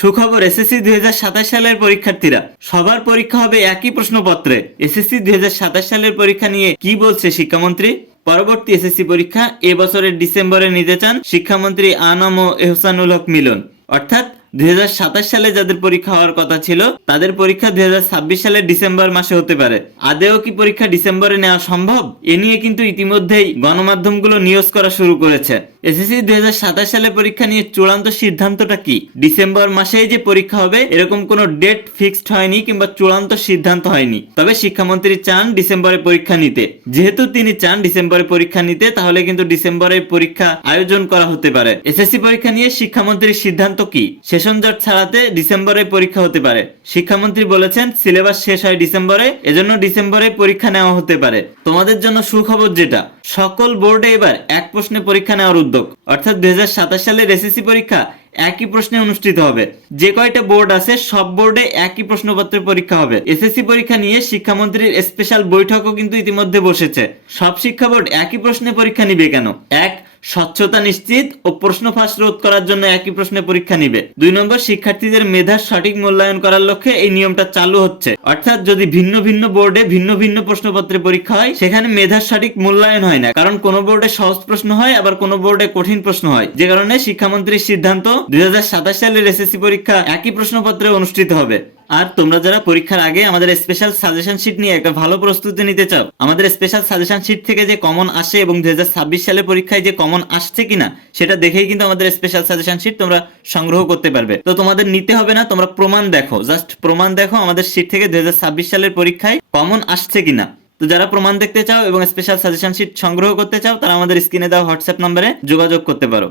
সুখবর, এসএসসি 2027 সালের পরীক্ষার্থীরা, সবার পরীক্ষা হবে একই প্রশ্নপত্রে। এসএসসি 2027 সালের পরীক্ষা নিয়ে কি বলছে শিক্ষামন্ত্রী? পরবর্তী এসএসসি পরীক্ষা এবছরের ডিসেম্বরে নিতে চান শিক্ষামন্ত্রী আনম ও এহসানুল হক মিলন। অর্থাৎ 2027 সালে যাদের পরীক্ষা হওয়ার কথা ছিল তাদের পরীক্ষা 2026 সালের ডিসেম্বর মাসে হতে পারে। আদেও কি পরীক্ষা ডিসেম্বরে নেওয়া সম্ভব? এ নিয়ে কিন্তু ইতিমধ্যেই গণমাধ্যমগুলো নিউজ করা শুরু করেছে। এসএসসি 2027 সালে পরীক্ষা নিয়ে চূড়ান্ত সিদ্ধান্তটা কি? ডিসেম্বর মাসেই যে পরীক্ষা হবে এরকম কোনো ডেট ফিক্সড হয়নি কিংবা চূড়ান্ত সিদ্ধান্ত হয়নি। তবে শিক্ষামন্ত্রী চান ডিসেম্বরে পরীক্ষা নিতে। যেহেতু তিনি চান ডিসেম্বরে পরীক্ষা নিতে, তাহলে কিন্তু ডিসেম্বরে পরীক্ষা আয়োজন করা হতে পারে। এসএসসি পরীক্ষা নিয়ে শিক্ষামন্ত্রীর সিদ্ধান্ত কি? সেশন জট ছাড়াতে ডিসেম্বরে পরীক্ষা হতে পারে। শিক্ষামন্ত্রী বলেছেন সিলেবাস শেষ হয় ডিসেম্বরে, এজন্য ডিসেম্বরে পরীক্ষা নেওয়া হতে পারে। তোমাদের জন্য সুখবর যেটা, সকল বোর্ডে এবার এক প্রশ্নে পরীক্ষা নেওয়ার উদ্যোগ। অর্থাৎ 2027 সালের এসএসসি পরীক্ষা একই প্রশ্নে অনুষ্ঠিত হবে। যে কয়টা বোর্ড আছে সব বোর্ডে একই প্রশ্নপত্রের পরীক্ষা হবে। এসএসসি পরীক্ষা নিয়ে শিক্ষামন্ত্রীর স্পেশাল বৈঠকও কিন্তু ইতিমধ্যে বসেছে। সব শিক্ষা বোর্ড একই প্রশ্নে পরীক্ষা নিবে কেন? এক, স্বচ্ছতা নিশ্চিত ও প্রশ্ন ফাঁস রোধ করার জন্য একই প্রশ্নে পরীক্ষা নিবে। 2 নম্বর, শিক্ষার্থীদের মেধার সঠিক মূল্যায়ন করার লক্ষ্যে এই নিয়মটা চালু হচ্ছে। অর্থাৎ যদি ভিন্ন ভিন্ন বোর্ডে ভিন্ন ভিন্ন প্রশ্নপত্রে পরীক্ষা হয় সেখানে মেধার সঠিক মূল্যায়ন হয় না, কারণ কোন বোর্ডে সহজ প্রশ্ন হয় আবার কোন বোর্ডে কঠিন প্রশ্ন হয়। যে কারণে শিক্ষামন্ত্রীর সিদ্ধান্ত 2027 সালের এসএসসি পরীক্ষা একই প্রশ্নপত্রে অনুষ্ঠিত হবে। আর তোমরা যারা পরীক্ষার আগে আমাদের স্পেশাল সাজেশন শিট নিয়ে একটা ভালো প্রস্তুতি নিতে চাও, আমাদের স্পেশাল সাজেশন শিট থেকে যে কমন আসে এবং 2026 সালের পরীক্ষায় যে কমন আসছে কিনা সেটা দেখেই কিন্তু আমাদের স্পেশাল সাজেশন শিট তোমরা সংগ্রহ করতে পারবে। তো তোমাদের নিতে হবে না, তোমরা প্রমাণ দেখো, জাস্ট প্রমাণ দেখো আমাদের শিট থেকে 2026 সালের পরীক্ষায় কমন আসছে কিনা। তো যারা প্রমাণ দেখতে চাও এবং স্পেশাল সাজেশন শিট সংগ্রহ করতে চাও তারা আমাদের স্ক্রিনে দেওয়া হোয়াটসঅ্যাপ নম্বরে যোগাযোগ করতে পারো।